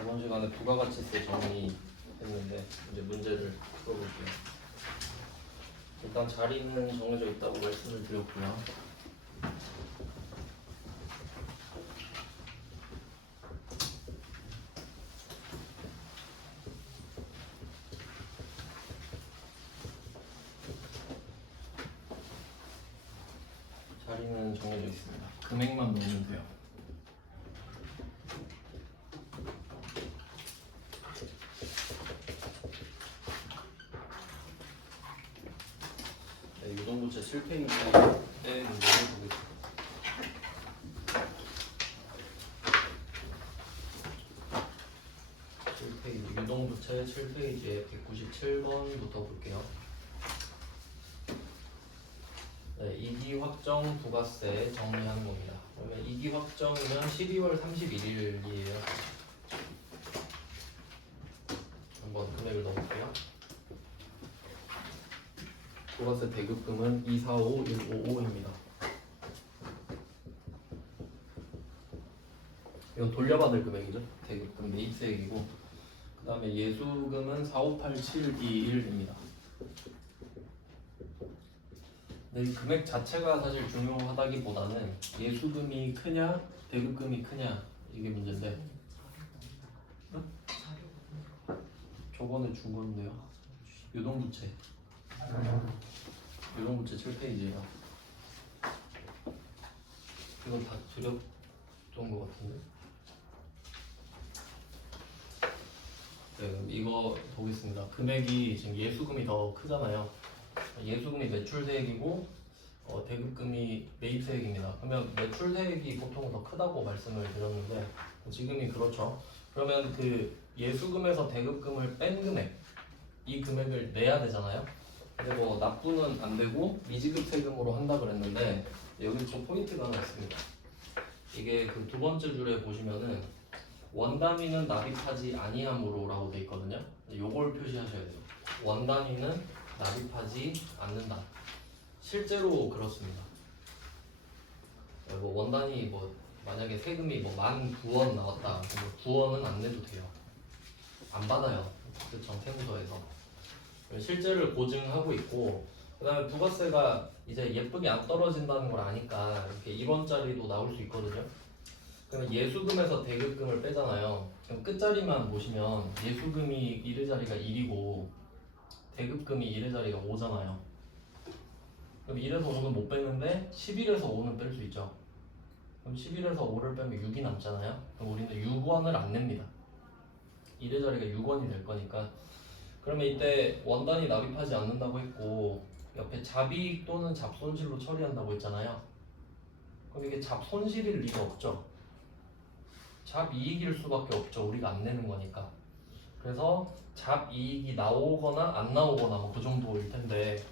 저번 시간에 부가가치세 정리했는데 이제 문제를 풀어볼게요. 일단 자리는 정해져 있다고 말씀을 드렸고요. 자리는 정해져 있습니다. 금액만 넣으면 돼요. 네, 유동부채 7페이지의 문제를 보겠습니다. 유동부채 7페이지에 197번부터 볼게요. 네, 이기 확정 부가세 정리하는 겁니다. 그러면 이기 확정이면 12월 31일이에요. 한번 금액을 넣어볼게요. 부가세 대급금은 245155입니다. 이건 돌려받을 금액이죠. 대급금 매입세액이고, 그 다음에 예수금은 458721입니다. 근데 이 금액 자체가 사실 중요하다기보다는 예수금이 크냐 대급금이 크냐 이게 문제인데, 저번에 준 건데요. 유동부채 7페이지예요. 이건 다 드렸던 것 같은데. 네, 그럼 이거 보겠습니다. 금액이 지금 예수금이 더 크잖아요. 예수금이 매출세액이고 대급금이 매입세액입니다. 그러면 매출세액이 보통 더 크다고 말씀을 드렸는데 지금이 그렇죠. 그러면 그 예수금에서 대급금을 뺀 금액, 이 금액을 내야 되잖아요. 근데 뭐 납부는 안 되고 미지급 세금으로 한다 그랬는데 여기 좀 포인트가 하나 있습니다. 이게 그 두 번째 줄에 보시면은 원단위는 납입하지 아니함으로라고 돼 있거든요. 요걸 표시하셔야 돼요. 원단위는 납입하지 않는다. 실제로 그렇습니다. 뭐 원단위 뭐 만약에 세금이 뭐 19,000원 나왔다. 그러면 9원은 안 내도 돼요. 안 받아요. 전 세무서에서. 실제를 고증하고 있고, 그 다음에 부가세가 이제 예쁘게 안 떨어진다는 걸 아니까 이렇게 1원짜리도 나올 수 있거든요. 그러면 예수금에서 대급금을 빼잖아요. 그럼 끝자리만 보시면 예수금이 1의 자리가 1이고 대급금이 1의 자리가 5잖아요. 그럼 1에서 5는 못 뺐는데 11에서 5는 뺄 수 있죠. 그럼 11에서 5를 빼면 6이 남잖아요. 그럼 우리는 6원을 안 냅니다. 1의 자리가 6원이 될 거니까. 그러면 이때 원단위 납입하지 않는다고 했고 옆에 잡이익 또는 잡손실로 처리한다고 했잖아요. 그럼 이게 잡손실일 리가 없죠. 잡이익일 수밖에 없죠. 우리가 안 내는 거니까. 그래서 잡이익이 나오거나 안 나오거나 뭐 그 정도일 텐데,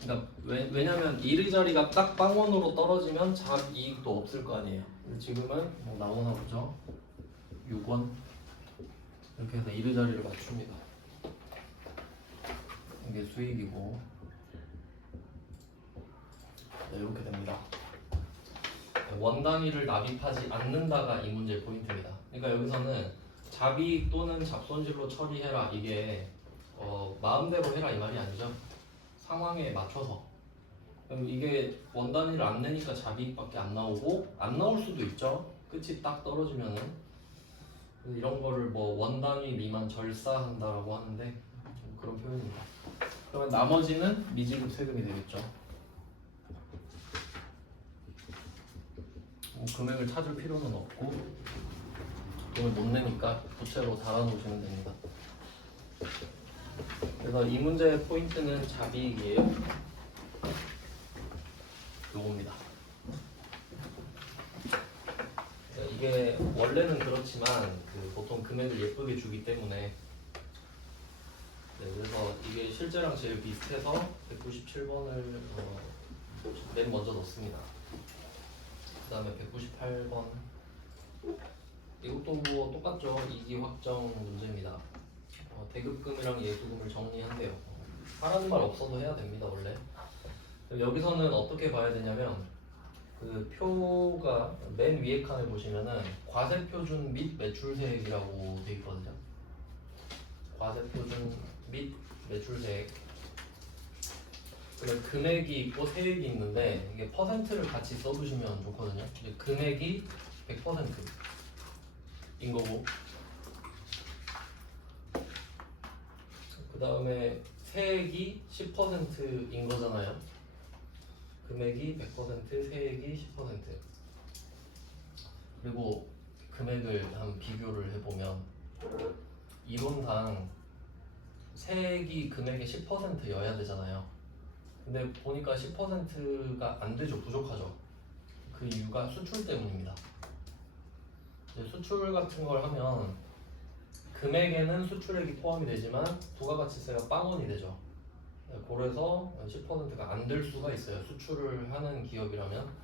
그러니까 왜냐면 1의 자리가 딱 빵원으로 떨어지면 잡이익도 없을 거 아니에요. 근데 지금은 뭐 나오나 보죠. 6원 이렇게 해서 1의 자리를 맞춥니다. 이게 수익이고, 네, 이렇게 됩니다. 원단위를 납입하지 않는다가 이 문제의 포인트입니다. 그러니까 여기서는 잡이익 또는 잡손실로 처리해라, 이게 마음대로 해라 이 말이 아니죠. 상황에 맞춰서. 그럼 이게 원단위를 안 내니까 잡이익밖에 안 나오고, 안 나올 수도 있죠. 끝이 딱 떨어지면은. 이런 거를 뭐 원단위 미만 절사한다라고 하는데 좀 그런 표현입니다. 그러면 나머지는 미지급 세금이 되겠죠. 금액을 찾을 필요는 없고 돈을 못 내니까 부채로 달아놓으시면 됩니다. 그래서 이 문제의 포인트는 잡이익이에요. 요겁니다. 이게 원래는 그렇지만 보통 금액을 예쁘게 주기 때문에, 그래서 이게 실제랑 제일 비슷해서 197번을 맨 먼저 넣습니다. 그 다음에 198번, 이것도 뭐 똑같죠. 이기 확정 문제입니다. 대급금이랑 예수금을 정리한대요. 하라는 말 없어도 해야 됩니다 원래. 여기서는 어떻게 봐야 되냐면 그 표가 맨 위에 칸에 보시면은 과세표준 및 매출세액이라고 돼 있거든요. 과세표준 및 매출세액. 그러면 금액이 있고 세액이 있는데 이게 퍼센트를 같이 써두시면 좋거든요. 이제 금액이 100%인 거고, 그 다음에 세액이 10%인 거잖아요. 금액이 100%, 세액이 10%. 그리고 금액을 한번 비교를 해보면 이론상 세액이 금액의 10%여야 되잖아요. 근데 보니까 10%가 안 되죠. 부족하죠. 그 이유가 수출 때문입니다. 이제 수출 같은 걸 하면 금액에는 수출액이 포함이 되지만 부가가치세가 빵원이 되죠. 그래서 10%가 안 될 수가 있어요. 수출을 하는 기업이라면.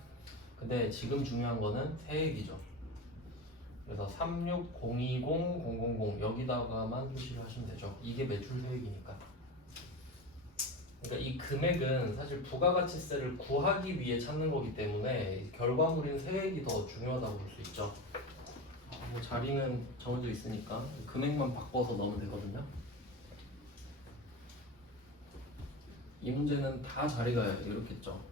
근데 지금 중요한 거는 세액이죠. 그래서 3602000 여기다가만 표시를 하시면 되죠. 이게 매출 세액이니까. 그러니까 이 금액은 사실 부가가치세를 구하기 위해 찾는 거기 때문에 결과물인 세액이 더 중요하다고 볼 수 있죠. 뭐 자리는 정해져 있으니까 금액만 바꿔서 넣으면 되거든요. 이 문제는 다 자리가 이렇겠죠.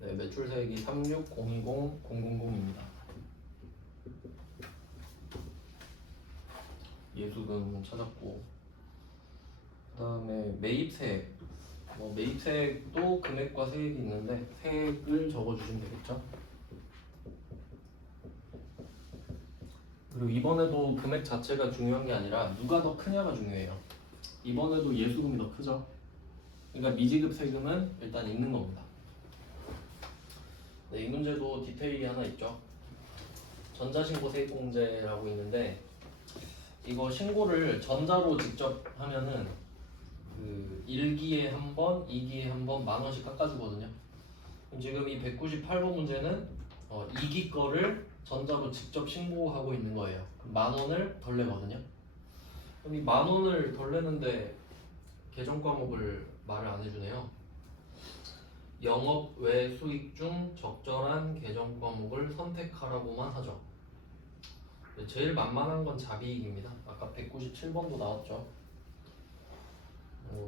네, 매출세액이 3602000입니다. 예수금 찾았고, 그 다음에 매입세액. 매입세액도 금액과 세액이 있는데 세액을 적어주시면 되겠죠. 그리고 이번에도 금액 자체가 중요한 게 아니라 누가 더 크냐가 중요해요. 이번에도 예수금이 더 크죠. 그러니까 미지급 세금은 일단 있는 겁니다. 네, 이 문제도 디테일이 하나 있죠. 전자신고 세액공제라고 있는데 이거 신고를 전자로 직접 하면은 그 1기에 한 번, 2기에 한 번 10,000원씩 깎아주거든요. 그럼 지금 이 198번 문제는 2기 거를 전자로 직접 신고하고 있는 거예요. 그럼 10,000원을 덜 내거든요. 그럼 이 10,000원을 덜 내는데 계정 과목을 말을 안 해주네요. 영업 외 수익 중 적절한 계정 과목을 선택하라고만 하죠. 제일 만만한 건 자비익입니다. 아까 197번도 나왔죠.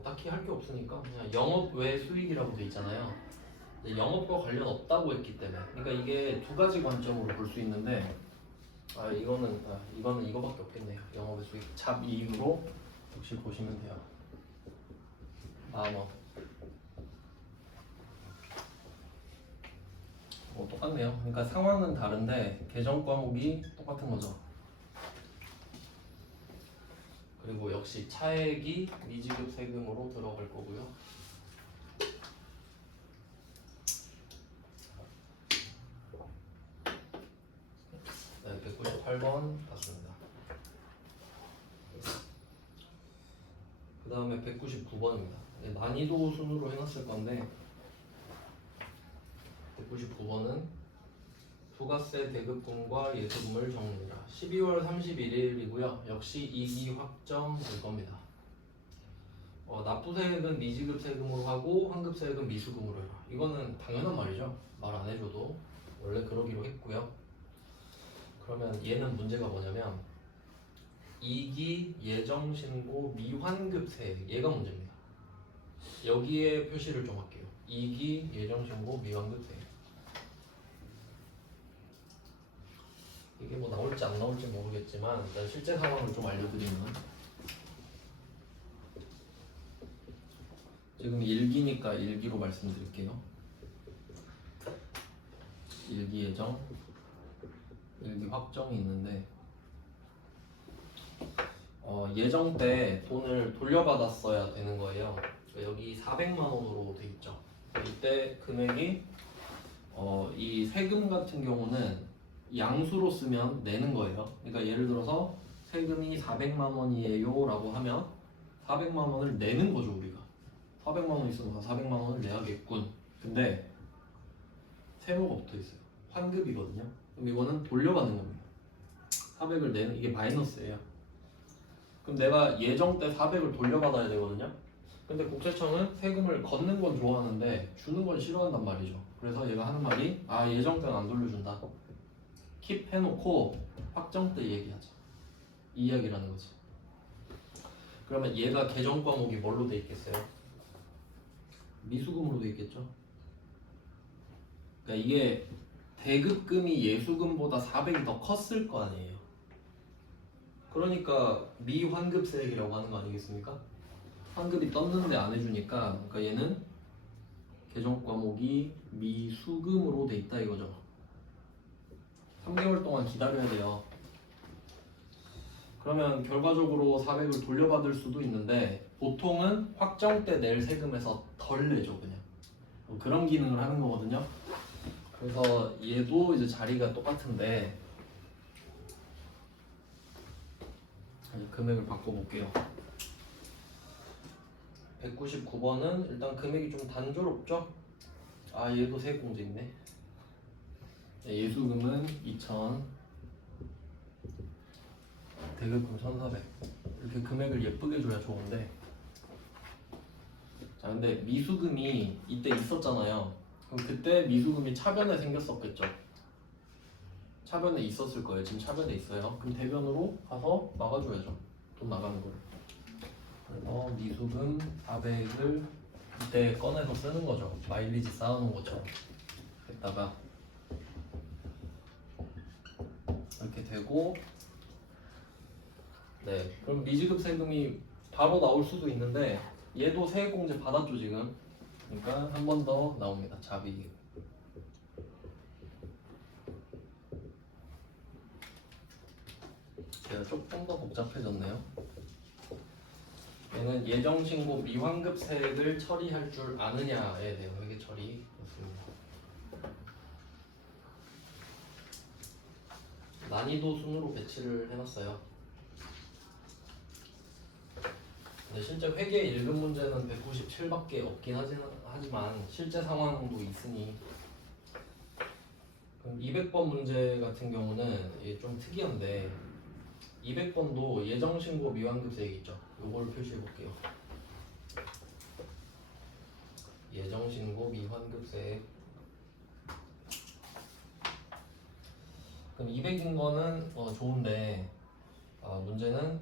딱히 할 게 없으니까 그냥 영업 외 수익이라고 돼 있잖아요. 영업과 관련 없다고 했기 때문에, 그러니까 이게 두 가지 관점으로 볼 수 있는데 이거는 이거밖에 없겠네요. 영업의 수익 잡이익으로 역시 보시면 돼요. 10,000원. 똑같네요. 그러니까 상황은 다른데 계정 과목이 똑같은 거죠. 그리고 역시 차액이 미지급 세금으로 들어갈 거고요. 네, 198번 맞습니다. 그 다음에 199번입니다. 난이도 순으로 해놨을 건데 199번은 부가세 대급분과 예수금을 정리해라. 12월 31일이고요. 역시 2기 확정 될 겁니다. 납부세액은 미지급 세금으로 하고 환급세액은 미수금으로 해라. 이거는 당연한 말이죠. 말 안 해줘도 원래 그러기로 했고요. 그러면 얘는 문제가 뭐냐면 2기 예정신고 미환급세액, 얘가 문제입니다. 여기에 표시를 좀 할게요. 2기 예정신고 미환급세액. 이게 뭐 나올지 안 나올지 모르겠지만 일단 실제 상황을 좀 알려드리면, 지금 1기니까 1기로 말씀드릴게요. 1기 예정, 1기 확정이 있는데 예정 때 돈을 돌려받았어야 되는 거예요. 여기 400만 원으로 돼 있죠. 이때 금액이 이 세금 같은 경우는 양수로 쓰면 내는 거예요. 그러니까 예를 들어서 세금이 400만 원이에요 라고 하면 400만 원을 내는 거죠. 우리가 400만 원 있으면 400만 원을 내야겠군. 근데 세모가 붙어 있어요. 환급이거든요. 그럼 이거는 돌려받는 겁니다. 400을 내는, 이게 마이너스예요. 그럼 내가 예정 때 400을 돌려받아야 되거든요. 근데 국세청은 세금을 걷는 건 좋아하는데 주는 건 싫어한단 말이죠. 그래서 얘가 하는 말이 예정 때는 안 돌려준다. 킵 해놓고 확정 때 얘기하자. 이 이야기라는 거지. 그러면 얘가 계정 과목이 뭘로 돼 있겠어요? 미수금으로 돼 있겠죠. 그러니까 이게 대급금이 예수금보다 400이 더 컸을 거 아니에요. 그러니까 미환급세액이라고 하는 거 아니겠습니까? 환급이 떴는데 안 해주니까, 그러니까 얘는 계정 과목이 미수금으로 돼 있다 이거죠. 3개월 동안 기다려야 돼요. 그러면 결과적으로 400을 돌려받을 수도 있는데 보통은 확정 때 낼 세금에서 덜 내죠 그냥. 그런 기능을 하는 거거든요. 그래서 얘도 이제 자리가 똑같은데 금액을 바꿔볼게요. 199번은 일단 금액이 좀 단조롭죠? 얘도 세액공제 있네. 예수금은 2,000, 대급금 1,400. 이렇게 금액을 예쁘게 줘야 좋은데. 자, 근데 미수금이 이때 있었잖아요. 그럼 그때 미수금이 차변에 생겼었겠죠. 차변에 있었을 거예요. 지금 차변에 있어요. 그럼 대변으로 가서 막아줘야죠. 돈 나가는 거를. 그래서 미수금 400을 이때 꺼내서 쓰는 거죠. 마일리지 쌓아놓은 것처럼. 했다가 이렇게 되고, 네, 그럼 미지급 세금이 바로 나올 수도 있는데 얘도 세액공제 받았죠 지금. 그러니까 한 번 더 나옵니다. 자비. 제가 조금 더 복잡해졌네요. 얘는 예정신고 미환급세액을 처리할 줄 아느냐에 대한 회계 처리였습니다. 난이도 순으로 배치를 해놨어요. 근데 실제 회계 1급 문제는 197밖에 없긴 하지만 실제 상황도 있으니, 그럼 200번 문제 같은 경우는 이게 좀 특이한데 200번도 예정신고 미환급세액 있죠. 요걸 표시해 볼게요. 예정신고 미환급세액. 그럼 200인 거는 좋은데 문제는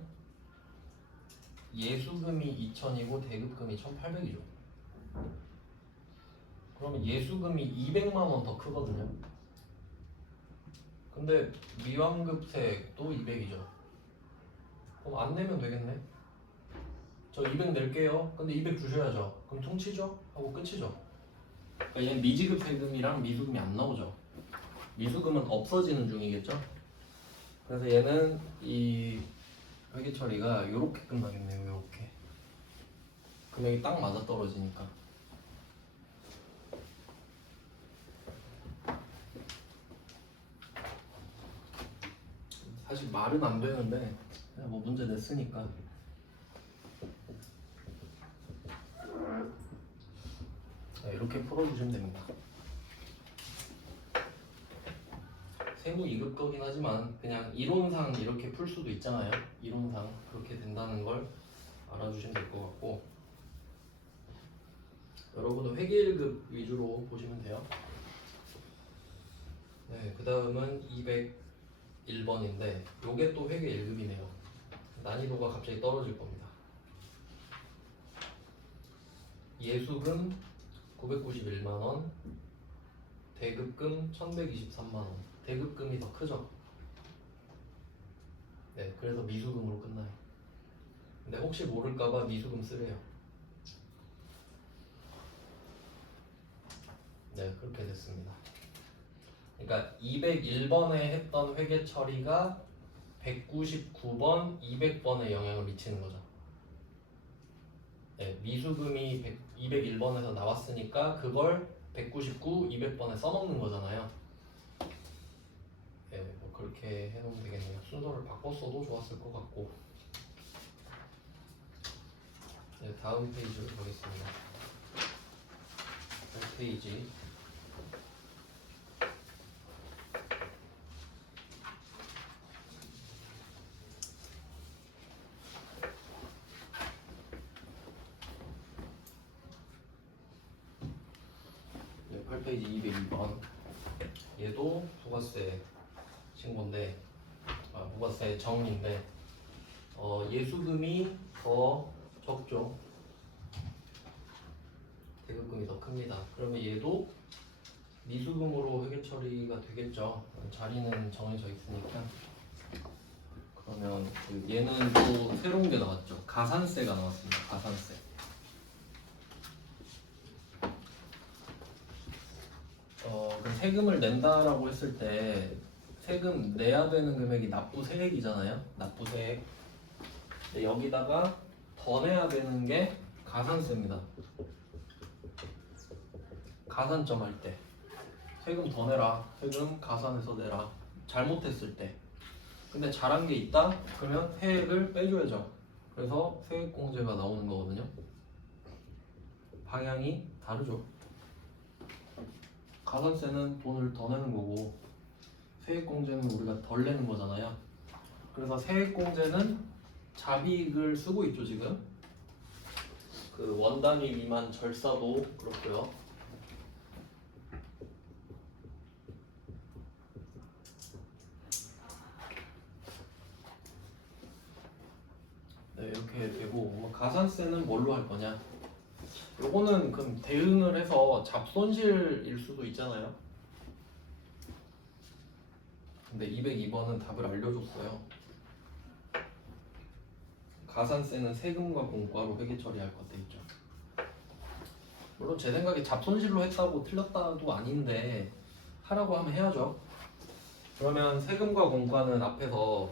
예수금이 2,000이고 대급금이 1,800이죠. 그러면 예수금이 200만 원 더 크거든요. 근데 미환급세액도 200이죠. 그럼 안 내면 되겠네. 저 200 낼게요. 근데 200 주셔야죠. 그럼 통치죠? 하고 끝이죠. 그러니까 얘는 미지급 세금이랑 미수금이 안 나오죠. 미수금은 없어지는 중이겠죠. 그래서 얘는 이 회계 처리가 이렇게 끝나겠네요. 이렇게 금액이 딱 맞아 떨어지니까. 사실 말은 안 되는데 그냥 뭐 문제 냈으니까. 이렇게 풀어주시면 됩니다. 세무 2급 거긴 하지만 그냥 이론상 이렇게 풀 수도 있잖아요. 이론상 그렇게 된다는 걸 알아주시면 될 것 같고, 여러분은 회계 1급 위주로 보시면 돼요. 네, 그 다음은 201번인데 요게 또 회계 1급이네요. 난이도가 갑자기 떨어질 겁니다. 예수금 991만원, 대급금 1123만원. 대급금이 더 크죠? 네, 그래서 미수금으로 끝나요. 근데 혹시 모를까봐 미수금 쓰래요. 네, 그렇게 됐습니다. 그러니까 201번에 했던 회계 처리가 199번, 200번에 영향을 미치는 거죠. 네, 미수금이 201번에서 나왔으니까 그걸 199, 200번에 써먹는 거잖아요. 네, 뭐 그렇게 해놓으면 되겠네요. 순서를 바꿨어도 좋았을 것 같고. 네, 다음 페이지로 가겠습니다. 8페이지. 8페이지 202번. 얘도 부가세 신고인데, 부가세 정리인데, 예수금이 더 적죠. 대급금이 더 큽니다. 그러면 얘도 미수금으로 회계 처리가 되겠죠. 자리는 정해져 있으니까. 그러면 얘는 또 새로운 게 나왔죠. 가산세가 나왔습니다. 가산세. 그럼 세금을 낸다라고 했을 때 세금 내야 되는 금액이 납부세액이잖아요. 납부세액. 근데 여기다가 더 내야 되는 게 가산세입니다. 가산점 할 때 세금 더 내라. 세금 가산해서 내라. 잘못했을 때. 근데 잘한 게 있다? 그러면 세액을 빼줘야죠. 그래서 세액공제가 나오는 거거든요. 방향이 다르죠. 가산세는 돈을 더 내는 거고 세액공제는 우리가 덜 내는 거잖아요. 그래서 세액공제는 자비익을 쓰고 있죠 지금. 그 원단위 미만 절사도 그렇고요. 네, 이렇게 되고 가산세는 뭘로 할 거냐? 요거는 그럼 대응을 해서 잡손실일 수도 있잖아요. 근데 202번은 답을 알려줬어요. 가산세는 세금과 공과로 회계 처리할 것 돼 있죠. 물론 제 생각에 잡손실로 했다고 틀렸다도 아닌데 하라고 하면 해야죠. 그러면 세금과 공과는 앞에서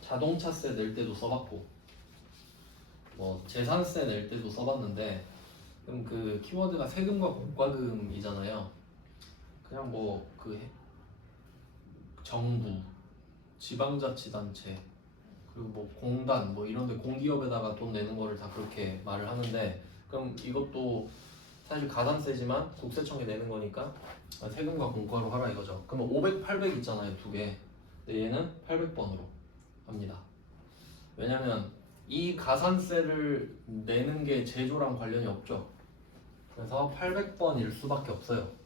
자동차세 낼 때도 써봤고 뭐 재산세 낼 때도 써봤는데 그럼 그 키워드가 세금과 공과금이잖아요. 그냥 뭐 그 정부, 지방자치단체 그리고 뭐 공단 뭐 이런데 공기업에다가 돈 내는 거를 다 그렇게 말을 하는데 그럼 이것도 사실 가산세지만 국세청에 내는 거니까 세금과 공과로 하라 이거죠. 그러면 500, 800 있잖아요 두 개. 근데 얘는 800번으로 합니다. 왜냐면 이 가산세를 내는 게 제조랑 관련이 없죠. 그래서 800번일 수밖에 없어요.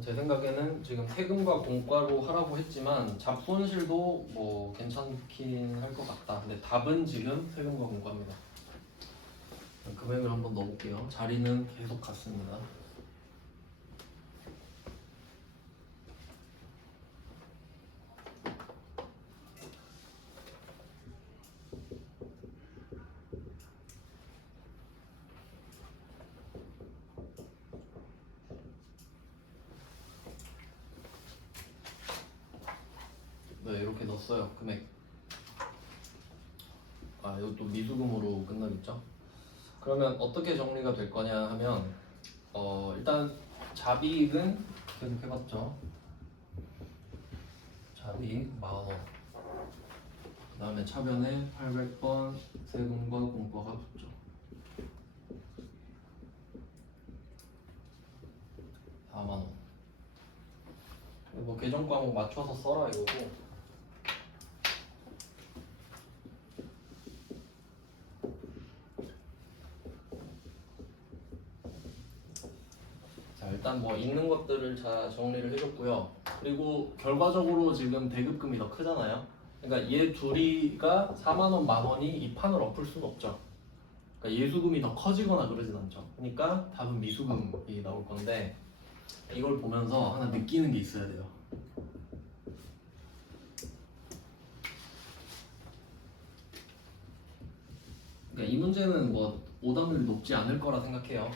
제 생각에는 지금 세금과 공과로 하라고 했지만 잡손실도 뭐 괜찮긴 할 것 같다. 근데 답은 지금 세금과 공과입니다. 금액을 한번 넣어볼게요. 자리는 계속 같습니다. 네, 이렇게 넣었어요. 금액. 이것도 미수금으로 끝나겠죠? 그러면 어떻게 정리가 될 거냐 하면 일단 자비익은 계속 해봤죠. 자비익 10,000원. 그 다음에 차변에 800번 세금과 공과가 붙죠. 40,000원. 뭐 계정 과목 맞춰서 써라 이거고. 자, 일단 뭐 있는 것들을 다 정리를 해줬고요. 그리고 결과적으로 지금 대급금이 더 크잖아요. 그러니까 얘 둘이가 40,000원, 10,000원이 이 판을 엎을 수는 없죠. 그러니까 예수금이 더 커지거나 그러진 않죠. 그러니까 답은 미수금이 나올 건데 이걸 보면서 하나 느끼는 게 있어야 돼요. 그러니까 이 문제는 뭐 오답률이 높지 않을 거라 생각해요.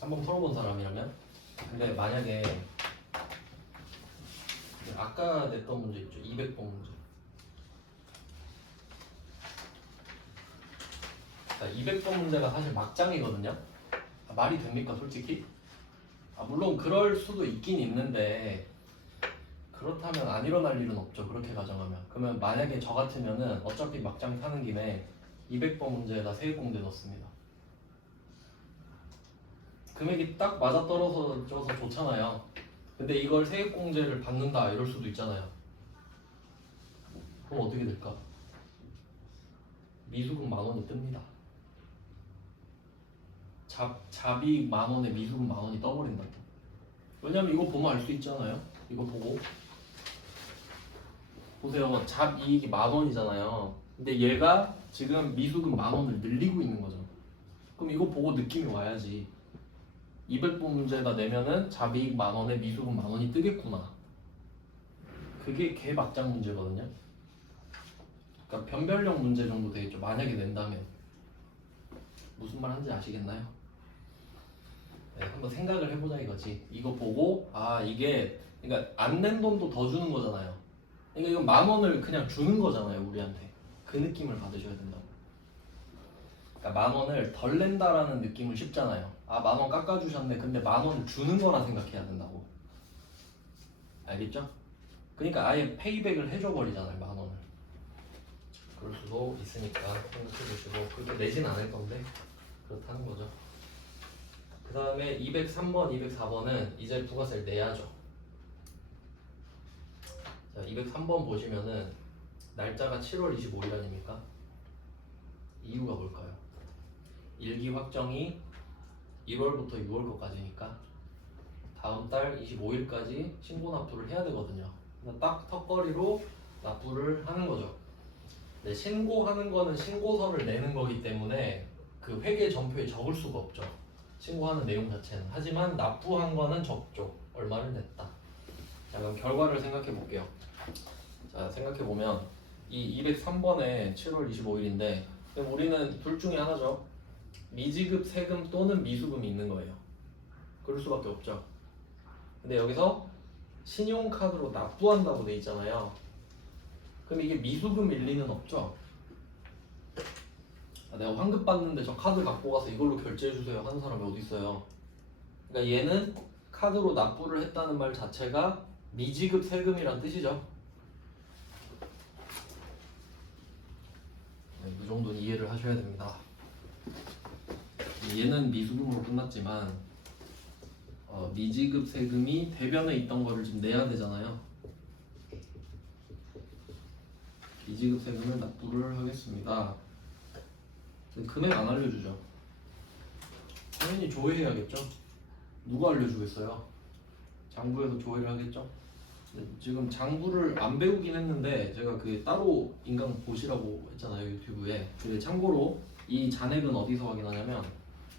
한번 풀어본 사람이라면. 근데 만약에 아까 냈던 문제 있죠. 200번 문제. 자, 200번 문제가 사실 막장이거든요. 말이 됩니까 솔직히? 물론 그럴 수도 있긴 있는데 그렇다면 안 일어날 일은 없죠. 그렇게 가정하면. 그러면 만약에 저 같으면은 어차피 막장 타는 김에 200번 문제에다 세액공제 넣습니다. 금액이 딱 맞아떨어져서 좋잖아요. 근데 이걸 세액공제를 받는다 이럴 수도 있잖아요. 그럼 어떻게 될까? 미수금 10,000원이 뜹니다. 잡이익 10,000원에 미수금 10,000원이 떠버린다고. 왜냐면 이거 보면 알 수 있잖아요. 이거 보고 보세요. 잡이익이 10,000원이잖아요. 근데 얘가 지금 미수금 10,000원을 늘리고 있는 거죠. 그럼 이거 보고 느낌이 와야지. 200번 문제가 내면은 잡이익 10,000원에 미수금 10,000원이 뜨겠구나. 그게 개막장 문제거든요. 그러니까 변별력 문제 정도 되겠죠. 만약에 낸다면. 무슨 말 하는지 아시겠나요? 네, 한번 생각을 해보자 이거지. 이거 보고 이게 그러니까 안 낸 돈도 더 주는 거잖아요. 그러니까 이건 10,000원을 그냥 주는 거잖아요, 우리한테. 그 느낌을 받으셔야 된다고. 그러니까 10,000원을 덜 낸다라는 느낌은 쉽잖아요. 10,000원 깎아주셨네. 근데 10,000원을 주는 거나 생각해야 된다고. 알겠죠? 그러니까 아예 페이백을 해줘 버리잖아요, 10,000원을. 그럴 수도 있으니까 생각해 주시고, 그렇게 내진 않을 건데 그렇다는 거죠. 그 다음에 203번, 204번은 이제 부가세를 내야죠. 자, 203번 보시면은 날짜가 7월 25일 아닙니까? 이유가 뭘까요? 일기 확정이 1월부터 6월 거까지니까 다음 달 25일까지 신고 납부를 해야 되거든요. 딱 턱걸이로 납부를 하는 거죠. 네, 신고하는 거는 신고서를 내는 거기 때문에 그 회계 전표에 적을 수가 없죠. 신고하는 내용 자체는. 하지만 납부한 거는 적죠. 얼마를 냈다. 자, 그럼 결과를 생각해 볼게요. 자, 생각해 보면 이 203번에 7월 25일인데 우리는 둘 중에 하나죠. 미지급 세금 또는 미수금이 있는 거예요. 그럴 수밖에 없죠. 근데 여기서 신용카드로 납부한다고 돼 있잖아요. 그럼 이게 미수금일 리는 없죠. 내가 환급 받는데 저 카드 갖고 가서 이걸로 결제해 주세요 하는 사람이 어디 있어요. 그러니까 얘는 카드로 납부를 했다는 말 자체가 미지급 세금이란 뜻이죠. 네, 이 정도는 이해를 하셔야 됩니다. 얘는 미수금으로 끝났지만 미지급 세금이 대변에 있던 거를 지금 내야 되잖아요. 미지급 세금을 납부를 하겠습니다. 금액 안 알려주죠. 당연히 조회해야겠죠. 누가 알려주겠어요? 장부에서 조회를 하겠죠. 지금 장부를 안 배우긴 했는데 제가 그 따로 인강 보시라고 했잖아요, 유튜브에. 참고로 이 잔액은 어디서 확인하냐면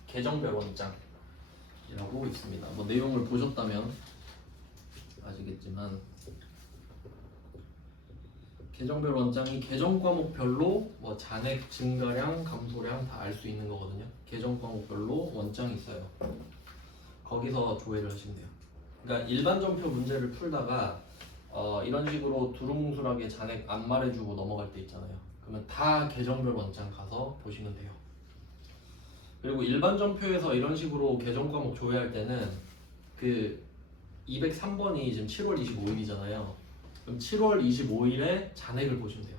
계정별 원장이라고 있습니다. 뭐 내용을 보셨다면 아시겠지만 계정별 원장이 계정 과목별로 뭐 잔액 증가량, 감소량 다 알 수 있는 거거든요. 계정 과목별로 원장이 있어요. 거기서 조회를 하시면 돼요. 그러니까 일반 전표 문제를 풀다가 이런 식으로 두루뭉술하게 잔액 안 말해주고 넘어갈 때 있잖아요. 그러면 다 계정별 원장 가서 보시면 돼요. 그리고 일반 전표에서 이런 식으로 계정 과목 조회할 때는 그 203번이 지금 7월 25일이잖아요. 그럼 7월 25일에 잔액을 보시면 돼요.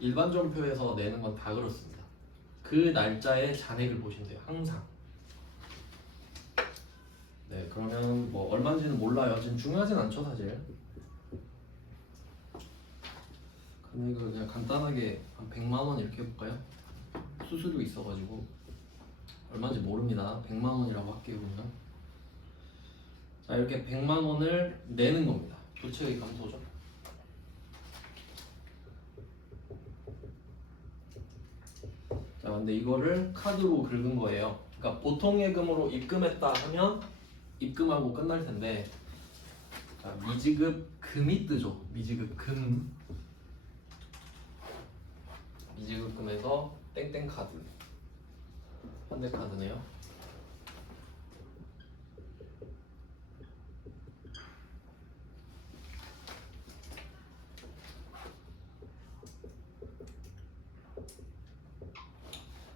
일반 전표에서 내는 건 다 그렇습니다. 그 날짜에 잔액을 보시면 돼요. 항상. 네, 그러면 뭐 얼마인지는 몰라요. 지금 중요하진 않죠, 사실. 금액을 그냥 간단하게 한 100만 원 이렇게 해볼까요? 수수료 있어가지고 얼마인지 모릅니다. 100만 원이라고 할게요, 그러면. 자, 이렇게 100만 원을 내는 겁니다. 부채의 감소죠. 자, 근데 이거를 카드로 긁은 거예요. 그러니까 보통 예금으로 입금했다 하면 입금하고 끝날 텐데, 자, 미지급 금이 뜨죠. 미지급 금. 미지급 금에서 땡땡 카드. 현대카드네요.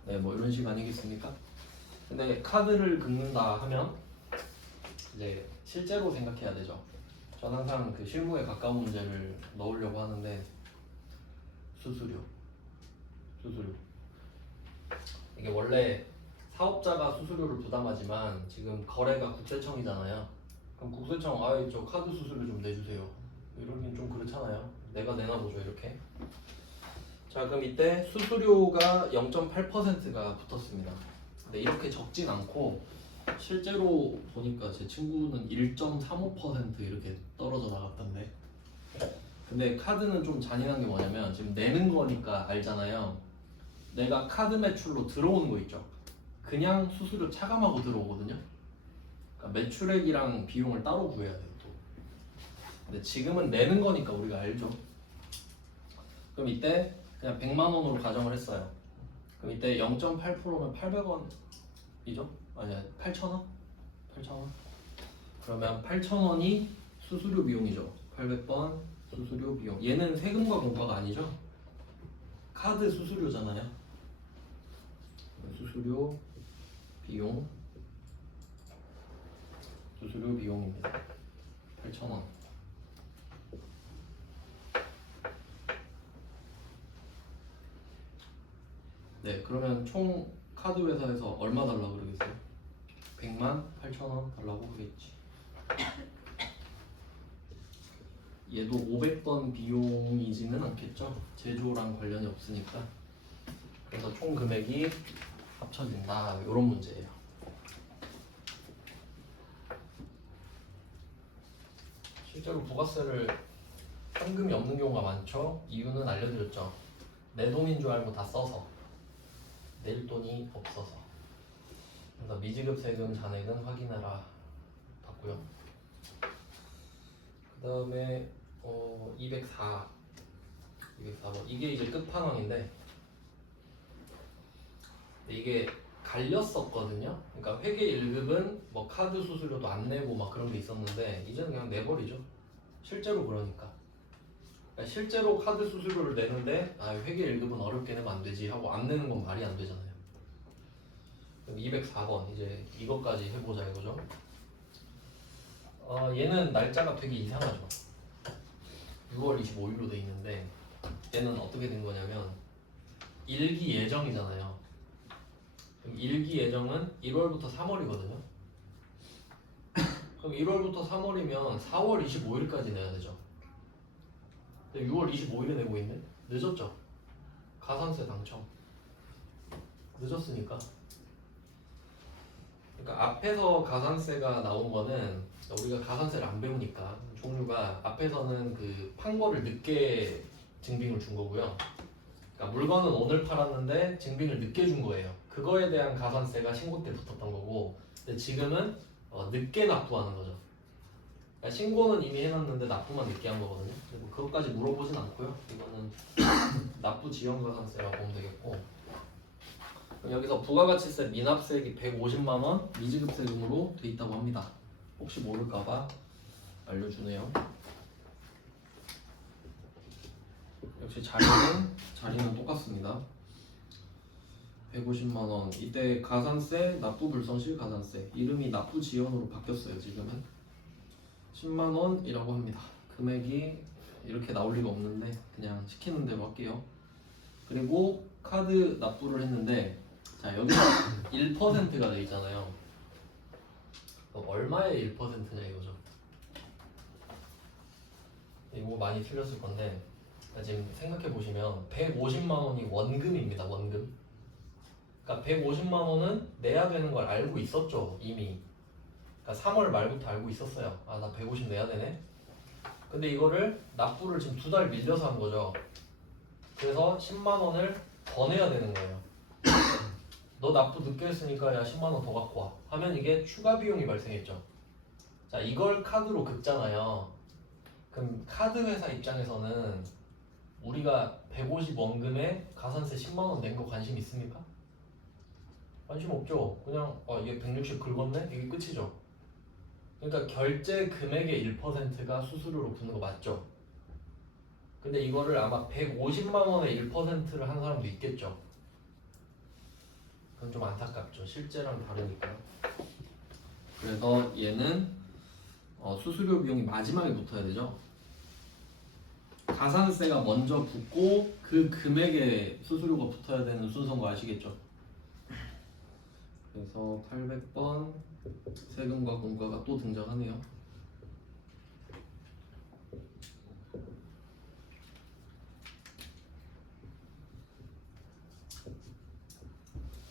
네, 뭐 이런 식 아니겠습니까? 근데 카드를 긁는다 하면 이제 실제로 생각해야 되죠. 전 항상 그 실무에 가까운 문제를 넣으려고 하는데 수수료. 이게 원래 사업자가 수수료를 부담하지만 지금 거래가 국세청이잖아요. 그럼 국세청 저 카드 수수료 좀 내주세요. 이러긴 좀 그렇잖아요. 내가 내나 보죠 이렇게. 자, 자, 그럼 이때 수수료가 0.8%가 붙었습니다. 근데 이렇게 적진 않고 실제로 보니까 제 친구는 1.35% 이렇게 떨어져 나갔던데. 근데 카드는 좀 잔인한 게 뭐냐면 지금 내는 거니까 알잖아요. 내가 카드 매출로 들어오는 거 있죠. 그냥 수수료 차감하고 들어오거든요. 그러니까 매출액이랑 비용을 따로 구해야 돼요. 또. 근데 지금은 내는 거니까 우리가 알죠. 그럼 이때 그냥 100만 원으로 가정을 했어요. 그럼 이때 0.8%면 800원이죠? 아니야, 8,000원? 8,000원? 그러면 8,000원이 수수료 비용이죠. 800번 수수료 비용. 얘는 세금과 공과가 아니죠? 카드 수수료잖아요. 수수료 비용, 수수료 비용입니다. 8,000원. 네, 그러면 총 카드 회사에서 얼마 달라고 그러겠어요? 100만 8,000원 달라고 그랬지. 얘도 500번 비용이지는 않겠죠? 제조랑 관련이 없으니까. 그래서 총 금액이 합쳐진다. 이런 문제예요. 실제로 부가세를 현금이 없는 경우가 많죠? 이유는 알려드렸죠. 내 돈인 줄 알고 다 써서. 낼 돈이 없어서. 그래서 미지급 세금 잔액은 확인해라 봤고요. 그 다음에 204번 이게 이제 끝판왕인데 이게 갈렸었거든요. 그러니까 회계 1급은 뭐 카드 수수료도 안 내고 막 그런 게 있었는데 이제는 그냥 내버리죠. 실제로 그러니까. 그러니까 실제로 카드 수수료를 내는데 회계 1급은 어렵게 내면 안 되지 하고 안 내는 건 말이 안 되잖아요. 그럼 204번 이제 이것까지 해보자 이거죠. 얘는 날짜가 되게 이상하죠. 6월 25일로 돼 있는데 얘는 어떻게 된 거냐면 일기 예정이잖아요. 그럼 일기 예정은 1월부터 3월이거든요. 그럼 1월부터 3월이면 4월 25일까지 내야 되죠. 근데 6월 25일에 내고 있네? 늦었죠? 가산세 당첨. 늦었으니까. 그러니까 앞에서 가산세가 나온 거는 우리가 가산세를 안 배우니까 종류가 앞에서는 그 판 거를 늦게 증빙을 준 거고요. 그러니까 물건은 오늘 팔았는데 증빙을 늦게 준 거예요. 그거에 대한 가산세가 신고 때 붙었던 거고, 근데 지금은 늦게 납부하는 거죠. 그러니까 신고는 이미 해놨는데 납부만 늦게 한 거거든요. 그리고 그것까지 물어보진 않고요. 이거는 납부 지연 가산세라고 보면 되겠고. 여기서 부가가치세 미납세액이 150만 원 미지급 세금으로 돼 있다고 합니다. 혹시 모를까봐 알려주네요. 역시 자리는 똑같습니다. 150만 원. 이때 가산세, 납부 불성실 가산세. 이름이 납부 지연으로 바뀌었어요. 지금은 10만 원이라고 합니다. 금액이 이렇게 나올 리가 없는데 그냥 시키는 대로 할게요. 그리고 카드 납부를 했는데 자 여기서 1%가 돼 있잖아요. 얼마의 1%냐 이거죠. 이거 많이 틀렸을 건데 지금 생각해 보시면 150만 원이 원금입니다. 원금. 그러니까 150만 원은 내야 되는 걸 알고 있었죠 이미. 그러니까 3월 말부터 알고 있었어요. 나 150 내야 되네. 근데 이거를 납부를 지금 2달 밀려서 한 거죠. 그래서 10만 원을 더 내야 되는 거예요. 너 납부 늦게 했으니까 야 10만 원 더 갖고 와 하면 이게 추가 비용이 발생했죠. 자 이걸 카드로 긋잖아요. 그럼 카드 회사 입장에서는 우리가 150 원금에 가산세 10만 원 낸 거 관심 있습니까? 관심 없죠. 그냥 이게 160 긁었네? 이게 끝이죠. 그러니까 결제 금액의 1%가 수수료로 붙는 거 맞죠? 근데 이거를 아마 150만 원의 1%를 한 사람도 있겠죠. 그건 좀 안타깝죠. 실제랑 다르니까. 그래서 얘는 수수료 비용이 마지막에 붙어야 되죠. 가산세가 먼저 붙고 그 금액에 수수료가 붙어야 되는 순서인 거 아시겠죠? 그래서 800번 세금과 공과가 또 등장하네요.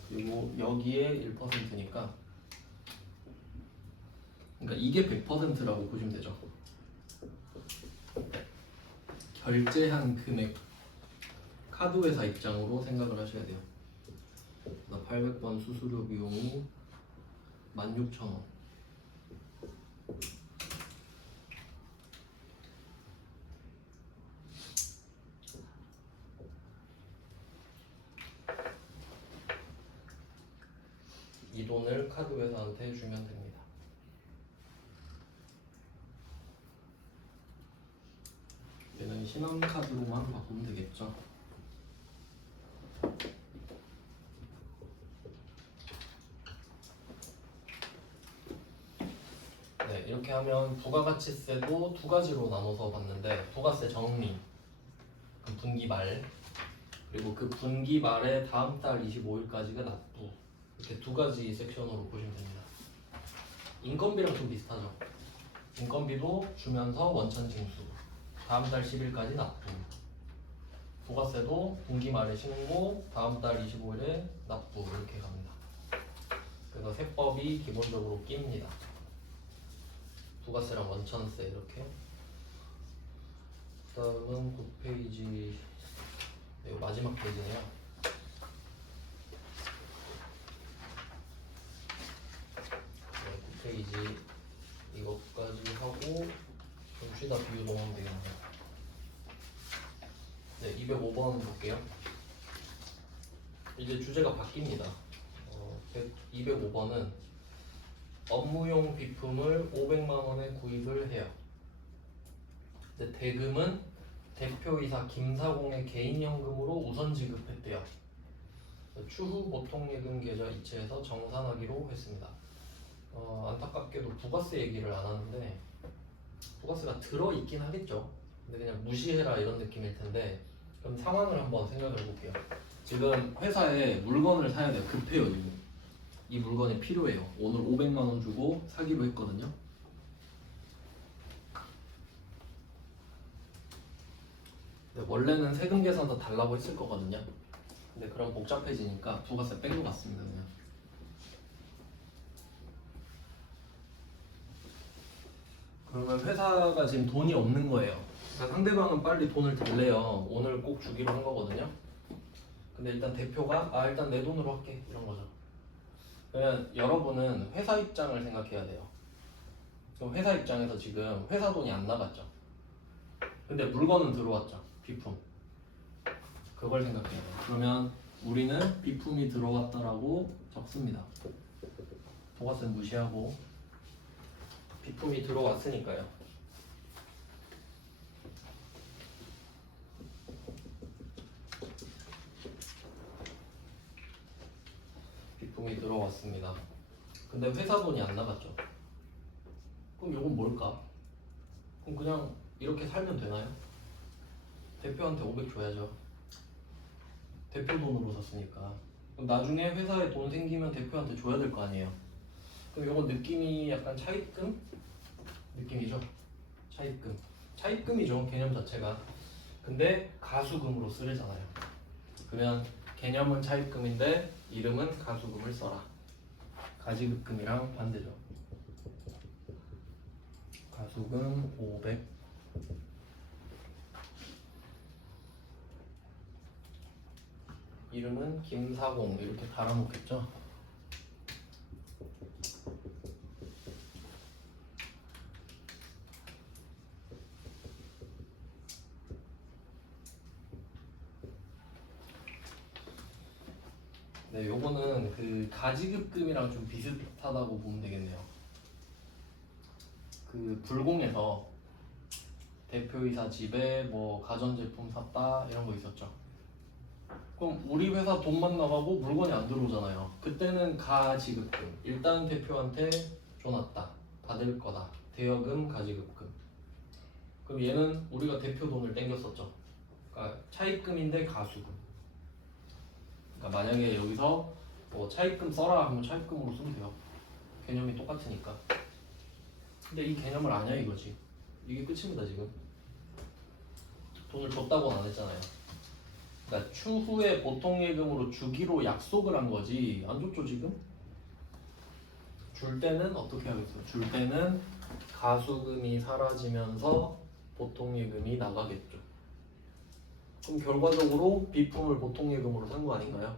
그리고 여기에 1%니까 그러니까 이게 100%라고 보시면 되죠. 결제한 금액 카드회사 입장으로 생각을 하셔야 돼요. 800번 수수료 비용이 16,000원. 이 돈을 카드회사한테 주면 됩니다. 얘는 신한카드로만 바꾸면 되겠죠. 네, 이렇게 하면 부가가치세도 두 가지로 나눠서 봤는데 부가세 정리, 그 분기 말, 그리고 그 분기 말에 다음 달 25일까지가 납부, 이렇게 두 가지 섹션으로 보시면 됩니다. 인건비랑 좀 비슷하죠. 인건비도 주면서 원천 징수, 다음 달 10일까지 납부. 부가세도 분기 말에 신고 다음 달 25일에 납부, 이렇게 갑니다. 그래서 세법이 기본적으로 낍니다. 부가세랑 원천세 이렇게. 다음은 9페이지, 마지막 페이지네요. 네, 9페이지 이것까지 하고 좀 쉬다 비유 넘으면 되겠네요. 네, 205번 볼게요. 이제 주제가 바뀝니다. 205번은 업무용 비품을 500만 원에 구입을 해요. 근데 대금은 대표이사 김사공의 개인연금으로 우선 지급했대요. 추후 보통예금 계좌 이체해서 정산하기로 했습니다. 안타깝게도 부가세 얘기를 안 하는데 부가세가 들어있긴 하겠죠. 근데 그냥 무시해라 이런 느낌일 텐데 그럼 상황을 한번 생각을 해볼게요. 지금 회사에 물건을 사야 돼요. 급해요. 지금 이 물건이 필요해요. 오늘 500만 원 주고 사기로 했거든요. 근데 원래는 세금 계산서 달라고 했을 거거든요. 근데 그럼 복잡해지니까 부가세 뺀 것 같습니다. 그냥. 그러면 회사가 지금 돈이 없는 거예요. 그러니까 상대방은 빨리 돈을 달래요. 오늘 꼭 주기로 한 거거든요. 근데 일단 대표가 일단 내 돈으로 할게 이런 거죠. 그러면 여러분은 회사 입장을 생각해야 돼요. 그럼 회사 입장에서 지금 회사 돈이 안 나갔죠. 근데 물건은 들어왔죠. 비품. 그걸 생각해야 돼요. 그러면 우리는 비품이 들어왔다라고 적습니다. 부가세 무시하고 비품이 들어왔으니까요. 비품이 들어왔습니다. 근데 회사 돈이 안 나갔죠. 그럼 이건 뭘까? 그럼 그냥 이렇게 살면 되나요? 대표한테 500 줘야죠. 대표 돈으로 샀으니까. 그럼 나중에 회사에 돈 생기면 대표한테 줘야 될 거 아니에요. 그럼 이건 느낌이 약간 차입금? 느낌이죠? 차입금. 차입금이죠, 개념 자체가. 근데 가수금으로 쓰래잖아요. 그러면 개념은 차입금인데 이름은 가수금을 써라. 가지급금이랑 반대죠. 가수금 500. 이름은 김사공 이렇게 달아놓겠죠. 네, 요거는 그 가지급금이랑 좀 비슷하다고 보면 되겠네요. 그 불공에서 대표이사 집에 뭐 가전제품 샀다 이런 거 있었죠. 그럼 우리 회사 돈만 나가고 물건이 안 들어오잖아요. 그때는 가지급금. 일단 대표한테 줘놨다. 받을 거다. 대여금 가지급금. 그럼 얘는 우리가 대표 돈을 땡겼었죠. 그러니까 차입금인데 가수금. 그러니까 만약에 여기서 뭐 차입금 써라 하면 차입금으로 쓰면 돼요. 개념이 똑같으니까. 근데 이 개념을 아냐 이거지. 이게 끝입니다 지금. 돈을 줬다고는 안 했잖아요. 그러니까 추후에 보통예금으로 주기로 약속을 한 거지. 안 줬죠 지금? 줄 때는 어떻게 하겠어요? 줄 때는 가수금이 사라지면서 보통예금이 나가겠죠. 그럼 결과적으로 비품을 보통예금으로 산 거 아닌가요?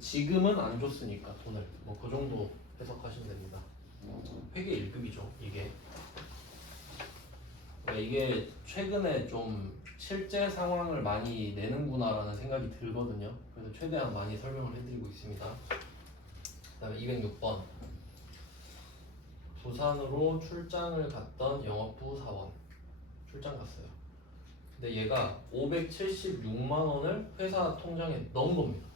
지금은 안 줬으니까 돈을 뭐 그 정도 해석하시면 됩니다. 회계 1급이죠 이게. 그러니까 이게 최근에 좀 실제 상황을 많이 내는구나라는 생각이 들거든요. 그래서 최대한 많이 설명을 해드리고 있습니다. 그 다음에 206번 부산으로 출장을 갔던 영업부 사원 출장 갔어요. 근데 얘가 576만 원을 회사 통장에 넣은 겁니다.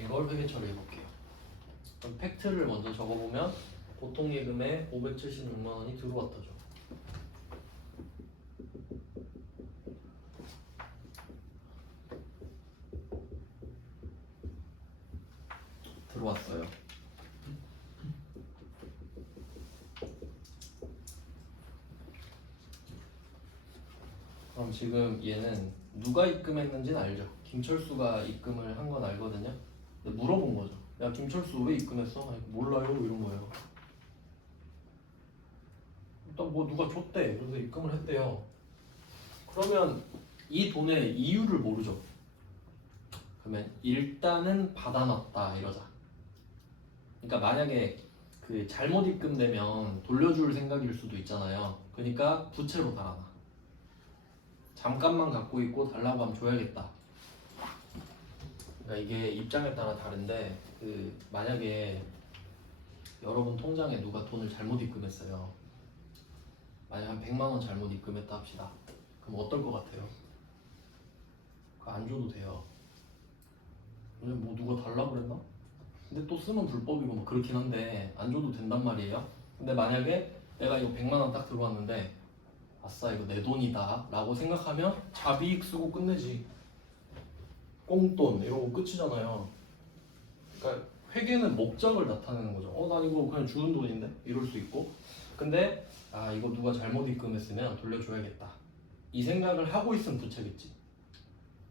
이걸 회계 처리해 볼게요. 그럼 팩트를 먼저 적어보면 보통 예금에 576만 원이 들어왔다죠. 들어왔어요. 그럼 지금 얘는 누가 입금했는지는 알죠? 김철수가 입금을 한 건 알거든요. 근데 물어본 거죠. 야 김철수 왜 입금했어? 아니, 몰라요 이런 거예요. 일단 뭐 누가 줬대. 그래서 입금을 했대요. 그러면 이 돈의 이유를 모르죠. 그러면 일단은 받아놨다 이러자. 그러니까 만약에 그 잘못 입금되면 돌려줄 생각일 수도 있잖아요. 그러니까 부채로 달아놔. 잠깐만 갖고 있고 달라고 하면 줘야겠다. 그러니까 이게 입장에 따라 다른데 그 만약에 여러분 통장에 누가 돈을 잘못 입금했어요. 만약 한 100만 원 잘못 입금했다 합시다. 그럼 어떨 것 같아요? 그거 안 줘도 돼요. 그냥 뭐 누가 달라고 그랬나? 근데 또 쓰면 불법이고 뭐 그렇긴 한데 안 줘도 된단 말이에요. 근데 만약에 내가 이거 100만 원 딱 들어왔는데 아싸 이거 내 돈이다 라고 생각하면 자비익 쓰고 끝내지. 꽁돈 이러고 끝이잖아요. 그러니까 회계는 목적을 나타내는 거죠. 난 이거 그냥 주는 돈인데 이럴 수 있고. 근데 아 이거 누가 잘못 입금했으면 돌려줘야겠다 이 생각을 하고 있으면 부채겠지.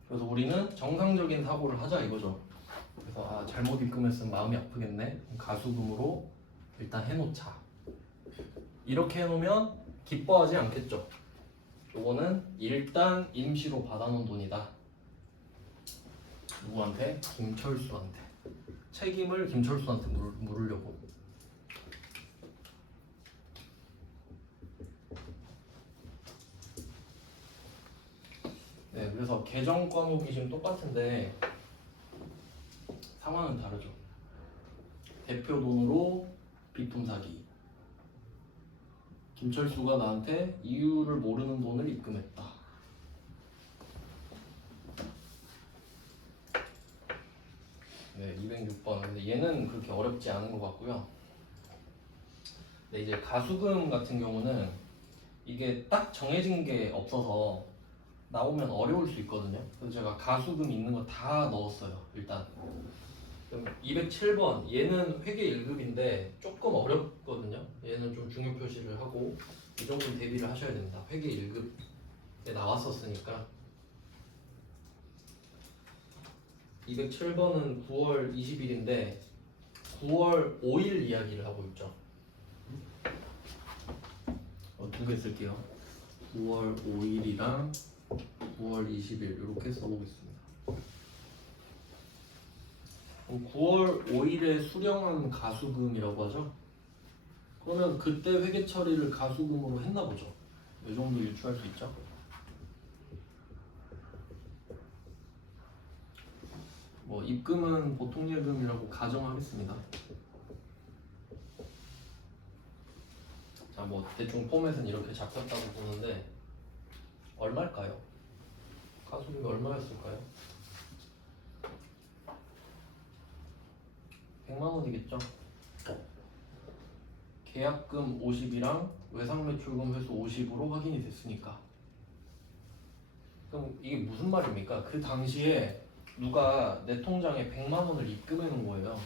그래서 우리는 정상적인 사고를 하자 이거죠. 그래서 아 잘못 입금했으면 마음이 아프겠네. 가수금으로 일단 해놓자. 이렇게 해놓으면 기뻐하지 않겠죠. 요거는 일단 임시로 받아놓은 돈이다. 누구한테? 김철수한테. 책임을 김철수한테 물으려고. 네, 그래서 계정 과목이 지금 똑같은데 상황은 다르죠. 대표 돈으로 비품 사기. 김철수가 나한테 이유를 모르는 돈을 입금했다. 네, 206번. 근데 얘는 그렇게 어렵지 않은 것 같고요. 근데 이제 가수금 같은 경우는 이게 딱 정해진 게 없어서 나오면 어려울 수 있거든요. 그래서 제가 가수금 있는 거 다 넣었어요. 일단. 그럼 207번. 얘는 회계 1급인데 조금 어렵거든요. 얘는 좀 중요 표시를 하고 이 정도는 대비를 하셔야 됩니다. 회계 1급에 나왔었으니까. 207번은 9월 20일인데 9월 5일 이야기를 하고 있죠. 두 개 쓸게요. 9월 5일이랑 9월 20일 이렇게 써보겠습니다. 9월 5일에 수령한 가수금이라고 하죠. 그러면 그때 회계 처리를 가수금으로 했나 보죠. 이 정도 유추할 수 있죠. 뭐 입금은 보통예금이라고 가정하겠습니다. 자, 뭐 대충 포맷은 이렇게 잡혔다고 보는데 얼마일까요? 가수금이 얼마였을까요? 100만 원이겠죠. 계약금 50이랑 외상매출금 회수 50으로 확인이 됐으니까. 그럼 이게 무슨 말입니까? 그 당시에 누가 내 통장에 100만 원을 입금해 놓은 거예요.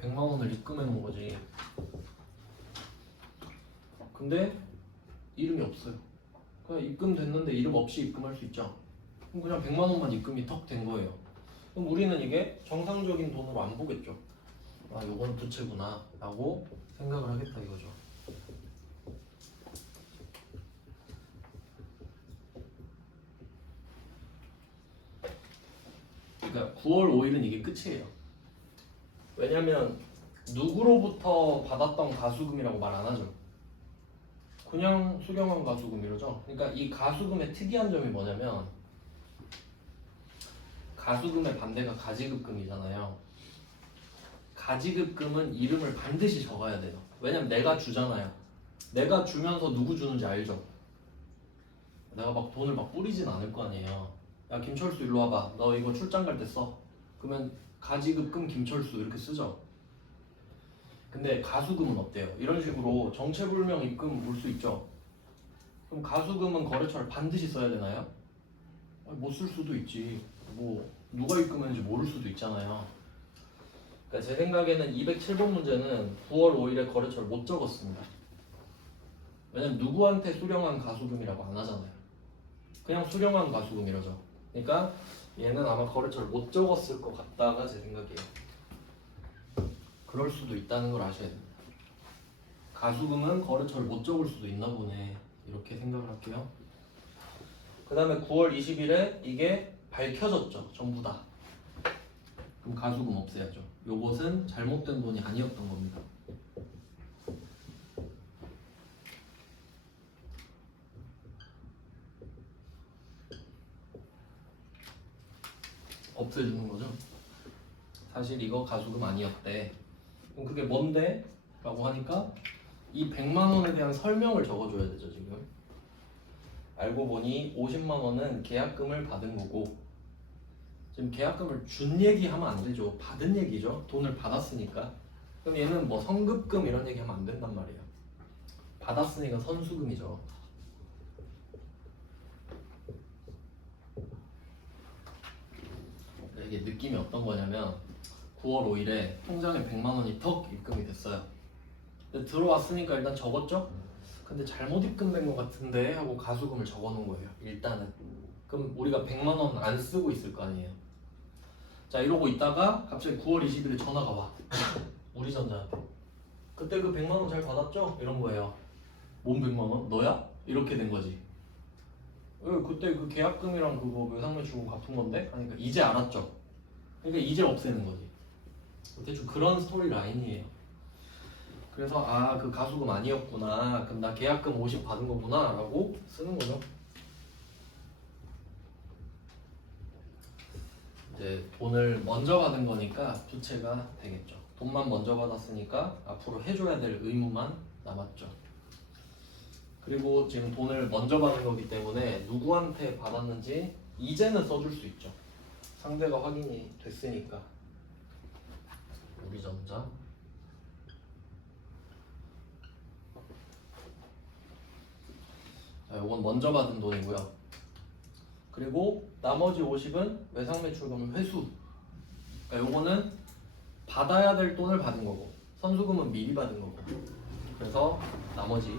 100만 원을 입금해 놓은 거지. 근데 이름이 없어요. 그냥 입금됐는데 이름 없이 입금할 수 있죠. 그럼 그냥 100만 원만 입금이 턱 된 거예요. 그럼 우리는 이게 정상적인 돈으로 안 보겠죠. 아, 요건 부채구나 라고 생각을 하겠다 이거죠. 그러니까 9월 5일은 이게 끝이에요. 왜냐면 누구로부터 받았던 가수금이라고 말 안 하죠. 그냥 수령한 가수금 이러죠. 그러니까 이 가수금의 특이한 점이 뭐냐면 가수금의 반대가 가지급금이잖아요. 가지급금은 이름을 반드시 적어야 돼요. 왜냐면 내가 주잖아요. 내가 주면서 누구 주는지 알죠. 내가 막 돈을 막 뿌리진 않을 거 아니에요. 야 김철수 일로 와봐. 너 이거 출장 갈 때 써. 그러면 가지급금 김철수 이렇게 쓰죠. 근데 가수금은 어때요? 이런 식으로 정체불명 입금 올 수 있죠. 그럼 가수금은 거래처를 반드시 써야 되나요? 못 쓸 수도 있지. 뭐 누가 입금했는지 모를 수도 있잖아요. 그러니까 제 생각에는 207번 문제는 9월 5일에 거래처를 못 적었습니다. 왜냐면 누구한테 수령한 가수금이라고 안 하잖아요. 그냥 수령한 가수금 이러죠. 그러니까 얘는 아마 거래처를 못 적었을 것 같다가 제 생각이에요. 그럴 수도 있다는 걸 아셔야 됩니다. 가수금은 거래처를 못 적을 수도 있나 보네. 이렇게 생각을 할게요. 그 다음에 9월 20일에 이게 밝혀졌죠. 전부 다. 그럼 가수금 없애야죠. 요것은 잘못된 돈이 아니었던 겁니다. 없애주는 거죠. 사실 이거 가수금 아니었대. 그럼 그게 뭔데? 라고 하니까 이 100만 원에 대한 설명을 적어줘야 되죠. 지금 알고 보니 50만 원은 계약금을 받은 거고, 지금 계약금을 준 얘기하면 안 되죠. 받은 얘기죠. 돈을 받았으니까. 그럼 얘는 뭐 성급금 이런 얘기하면 안 된단 말이에요. 받았으니까 선수금이죠. 이게 느낌이 어떤 거냐면 9월 5일에 통장에 100만 원이 턱 입금이 됐어요. 근데 들어왔으니까 일단 적었죠? 근데 잘못 입금된 것 같은데 하고 가수금을 적어놓은 거예요. 일단은. 그럼 우리가 100만 원 안 쓰고 있을 거 아니에요. 자 이러고 있다가 갑자기 9월 20일에 전화가 와. 우리전자한테. 그때 그 100만 원 잘 받았죠? 이런 거예요. 뭔 100만 원? 너야? 이렇게 된 거지. 그때 그 계약금이랑 그거 외상매출금 갚은 건데? 그러니까 이제 알았죠. 그러니까 이제 없애는 거지. 대충 그런 스토리 라인이에요. 그래서 아 그 가수금 아니었구나. 그럼 나 계약금 50 받은 거구나 라고 쓰는 거죠. 이제 돈을 먼저 받은 거니까 부채가 되겠죠. 돈만 먼저 받았으니까 앞으로 해줘야 될 의무만 남았죠. 그리고 지금 돈을 먼저 받은 거기 때문에 누구한테 받았는지 이제는 써줄 수 있죠. 상대가 확인이 됐으니까. 우리전자. 자, 요건 먼저 받은 돈이고요. 그리고 나머지 50은 외상매출금 회수. 그러니까 요거는 받아야 될 돈을 받은 거고, 선수금은 미리 받은 거고. 그래서 나머지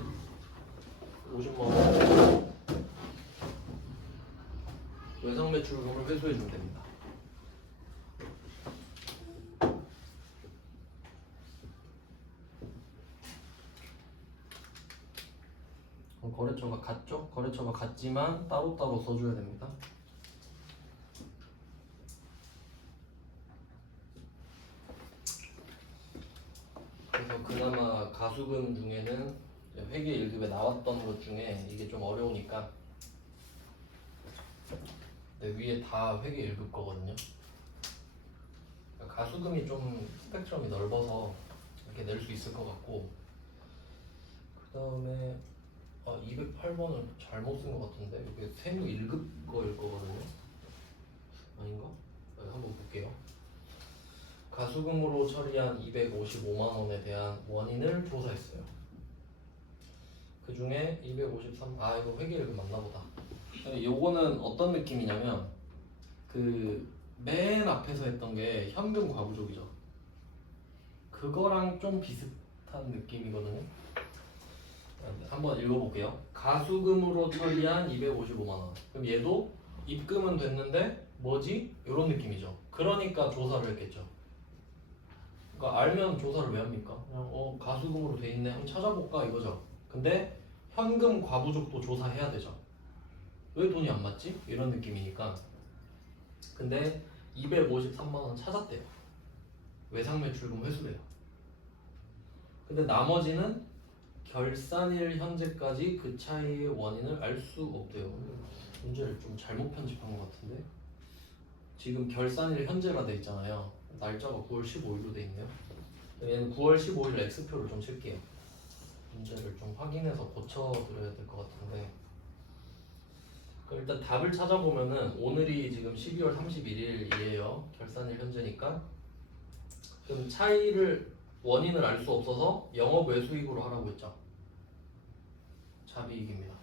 50만 원 외상매출금을 회수해 주면 됩니다. 거래처가 같죠? 거래처가 같지만 따로따로 써줘야 됩니다. 그래서 그나마 가수금 중에는 회계 1급에 나왔던 것 중에 이게 좀 어려우니까 위에 다 회계 1급 거거든요. 그러니까 가수금이 좀 스펙트럼이 넓어서 이렇게 낼 수 있을 것 같고, 그 다음에 208번은 잘못 쓴 것 같은데 이게 세무 1급 거일 거거든요. 아닌가? 네, 한번 볼게요. 가수금으로 처리한 255만 원에 대한 원인을 조사했어요. 그 중에 253, 이거 회계 1급 맞나 보다. 요거는 어떤 느낌이냐면 그 맨 앞에서 했던 게 현금 과부족이죠. 그거랑 좀 비슷한 느낌이거든요. 한번 읽어볼게요. 가수금으로 처리한 255만 원. 그럼 얘도 입금은 됐는데 뭐지? 이런 느낌이죠. 그러니까 조사를 했겠죠. 그러니까 알면 조사를 왜 합니까? 그냥 가수금으로 돼 있네. 한번 찾아볼까 이거죠. 근데 현금 과부족도 조사해야 되죠. 왜 돈이 안 맞지? 이런 느낌이니까. 근데 253만 원 찾았대요. 외상매출금 회수래요. 근데 나머지는 결산일 현재까지 그 차이의 원인을 알 수 없대요. 문제를 좀 잘못 편집한 것 같은데 지금 결산일 현재가 돼 있잖아요. 날짜가 9월 15일로 돼 있네요. 얘는 9월 15일 X표를 좀 칠게요. 문제를 좀 확인해서 고쳐드려야 될 것 같은데 그럼 일단 답을 찾아보면은 오늘이 지금 12월 31일이에요. 결산일 현재니까 그럼 차이를 원인을 알 수 없어서 영업 외수익으로 하라고 했죠. 자비익입니다.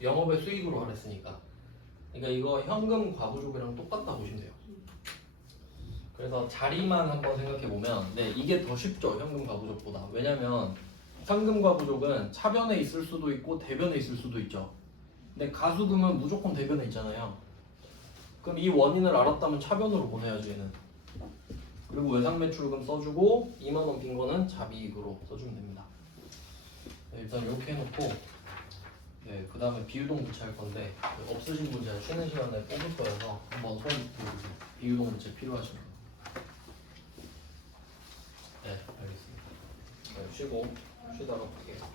영업의 수익으로 하랬으니까. 그러니까 이거 현금 과부족이랑 똑같다 보시면 돼요. 그래서 자리만 한번 생각해 보면, 네, 이게 더 쉽죠. 현금 과부족보다. 왜냐면 현금 과부족은 차변에 있을 수도 있고 대변에 있을 수도 있죠. 근데 가수금은 무조건 대변에 있잖아요. 그럼 이 원인을 알았다면 차변으로 보내야지 얘는. 그리고 외상매출금 써주고 2만 원 빈 거는 자비익으로 써주면 됩니다. 네, 일단 이렇게 해놓고, 네, 그 다음에 비유동 부채 할 건데 없으신 분 제가 쉬는 시간에 뽑을 거여서 한번 손 들어주세요. 비유동 부채 필요하시면. 네, 알겠습니다. 네, 쉬다가 볼게요.